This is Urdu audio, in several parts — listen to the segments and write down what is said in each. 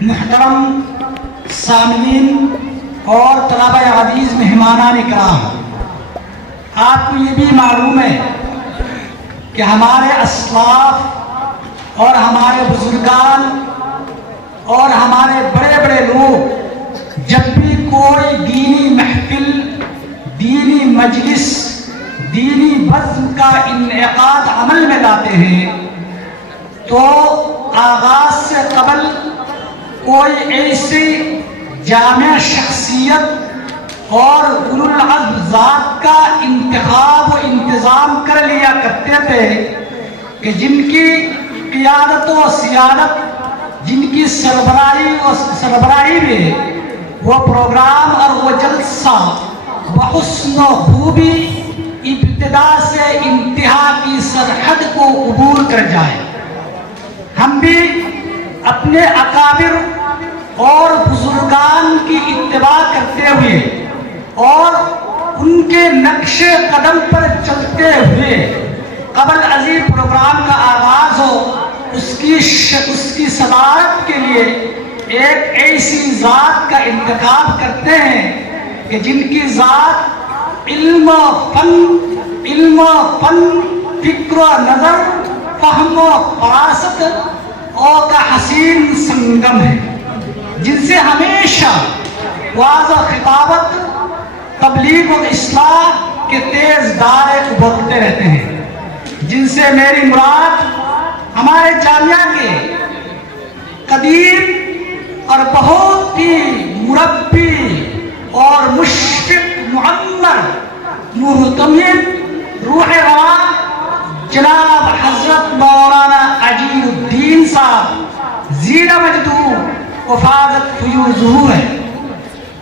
محترم سامعین اور طلبہ عزیز مہمانان کرام، آپ کو یہ بھی معلوم ہے کہ ہمارے اسلاف اور ہمارے بزرگان اور ہمارے بڑے بڑے لوگ جب بھی کوئی دینی محفل، دینی مجلس، دینی بزم کا انعقاد عمل میں لاتے ہیں تو آغاز سے قبل کوئی ایسی جامع شخصیت اور اولو العزم ذات کا انتخاب و انتظام کر لیا کرتے تھے کہ جن کی قیادت و سیادت، جن کی سربراہی میں وہ پروگرام اور وہ جلسہ بحسن و خوبی ابتدا سے انتہا کی سرحد کو عبور کر جائے۔ ہم بھی اپنے اکابر اور بزرگان کی اتباع کرتے ہوئے اور ان کے نقش قدم پر چلتے ہوئے قبل ازیں پروگرام کا آغاز ہو اس کی صدارت کے لیے ایک ایسی ذات کا انتخاب کرتے ہیں کہ جن کی ذات علم و فن، فکر و نظر، فہم و فراست اور کا حسین سنگم ہے، جن سے ہمیشہ واضح و خطابت، تبلیغ و اصلاح کے تیز دارے ابھرتے رہتے ہیں، جن سے میری مراد ہمارے جامعہ کے قدیم اور بہت ہی مربی اور مشفق، معمر، محتمل، روح رواں جناب حضرت مولانا عجیب الدین صاحب زیر مجدو وفادت فیوزہ ہے۔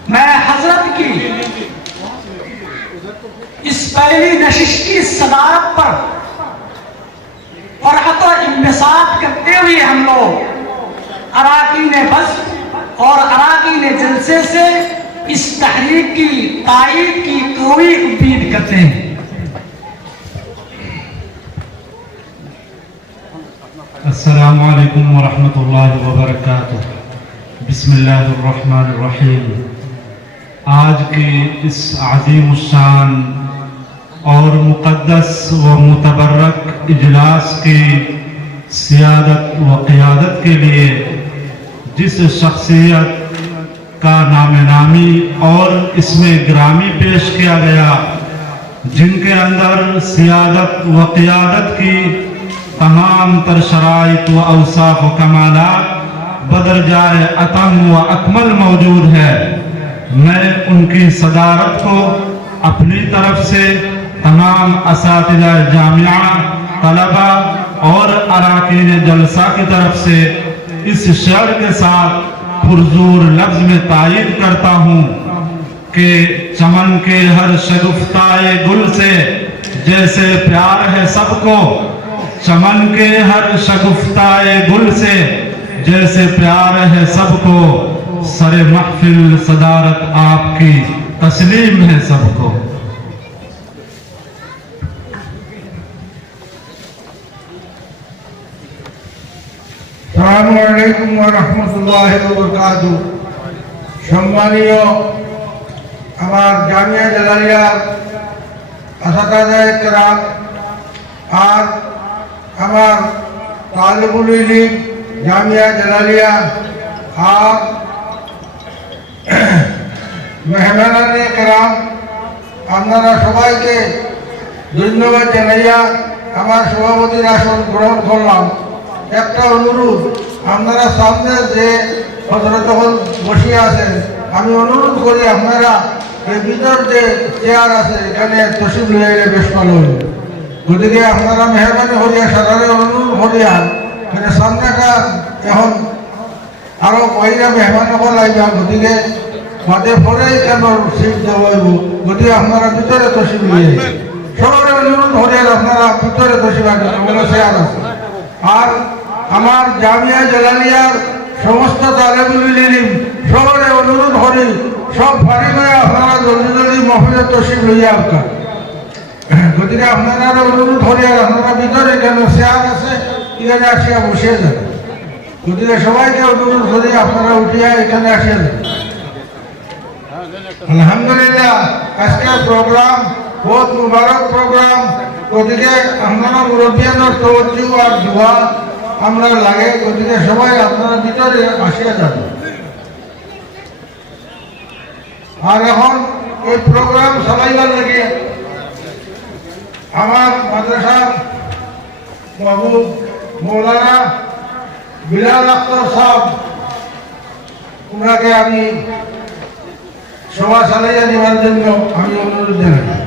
میں حضرت کی اس پہلی نشست کی صدارت پر فرحت و انبساط کرتے ہوئے ہم لوگ اراکین بزم اور اراکین جلسے سے اس تحریک کی تائید کی قوی امید کرتے ہیں۔ السلام علیکم ورحمۃ اللہ وبرکاتہ۔ بسم اللہ الرحمن الرحیم۔ آج کی اس عظیم الشان اور مقدس و متبرک اجلاس کی سیادت و قیادت کے لیے جس شخصیت کا نام نامی اور اسم گرامی پیش کیا گیا، جن کے اندر سیادت و قیادت کی تمام تر شرائط و اوصاف و کمالات بدرجائے اتم و اکمل موجود ہے، میں ان کی صدارت کو اپنی طرف سے تمام اساتذہ جامعہ، طلبہ اور اراکین جلسہ کی طرف سے اس شعر کے ساتھ پرزور لفظ میں تائید کرتا ہوں کہ چمن کے ہر شگفتائے گل سے جیسے پیار ہے سب کو، چمن کے ہر شگفتائے گل سے جیسے پیار ہے سب کو، سر محفل صدارت آپ کی تسلیم ہے سب کو۔ السلام علیکم ورحمۃ اللہ وبرکاتہ۔ সম্মানীয় আমার জামিয়া জালালিয়ার আসাতাজায়ে কেরাম আর আমার তালিবুল ইলম জামিয়া জালালিয়া আর মেহমানানে কেরাম, আপনারা সবাইকে ধন্যবাদ জানাইয়া আমার সভাপতির আসন গ্রহণ করলাম। একটা অনুরোধ, আপনারা সামনে যে হজরত তখন বসিয়ে আছেন, আমি অনুরোধ করি আপনারা এই ভিতর যে চেয়ার আছে এখানে তশরিফ লইয়া এলে বেশ ভালো হইল। গতিকে আপনারা মেহরবানি করিয়া সাধারণ অনুরোধ করিয়া মানে সামনেটা এখন আরো কইরা মেহমান হল আইবা, গতিকে বাদে পরেই কেন সিট দেওয়া হইব, গতিকে আপনারা ভিতরে তশরিফ লইয়া সবার অনুরোধ করিয়া আপনারা ভিতরে তশরিফ আসবেন, চেয়ার আছে। আর আমার জামিয়া জালালিয়ার সমস্ত তালেবুল ইলম সবারে অনুরোধ করি সব ফারি করে আপনারা জলদি জলদি মহফিলে তশরিফ লইয়া আসবেন। গতিকে আপনারা অনুরোধ করি আর আপনারা ভিতরে কেন চেয়ার আছে এখানে আসিয়া বসিয়ে যান। গতিকে সবাইকে অনুরোধ করি আপনারা উঠিয়া এখানে আসেন। আলহামদুলিল্লাহ, আজকের প্রোগ্রাম বহুত মুবারক প্রোগ্রাম। গতিকে আপনারা মুরব্বিয়ানের তওজ্জু আর দোয়া আমরা লাগে। গতিকে সবাই আপনারা ভিতরে আসিয়া যাবেন। আর এখন এই প্রোগ্রাম চালাইবার লাগে আমার মাদ্রাসার বাবু মৌলানা বিলাল আখতার সাহেব, ওনাকে আমি সভা চালাইয়া নেওয়ার জন্য আমি অনুরোধ জানাই।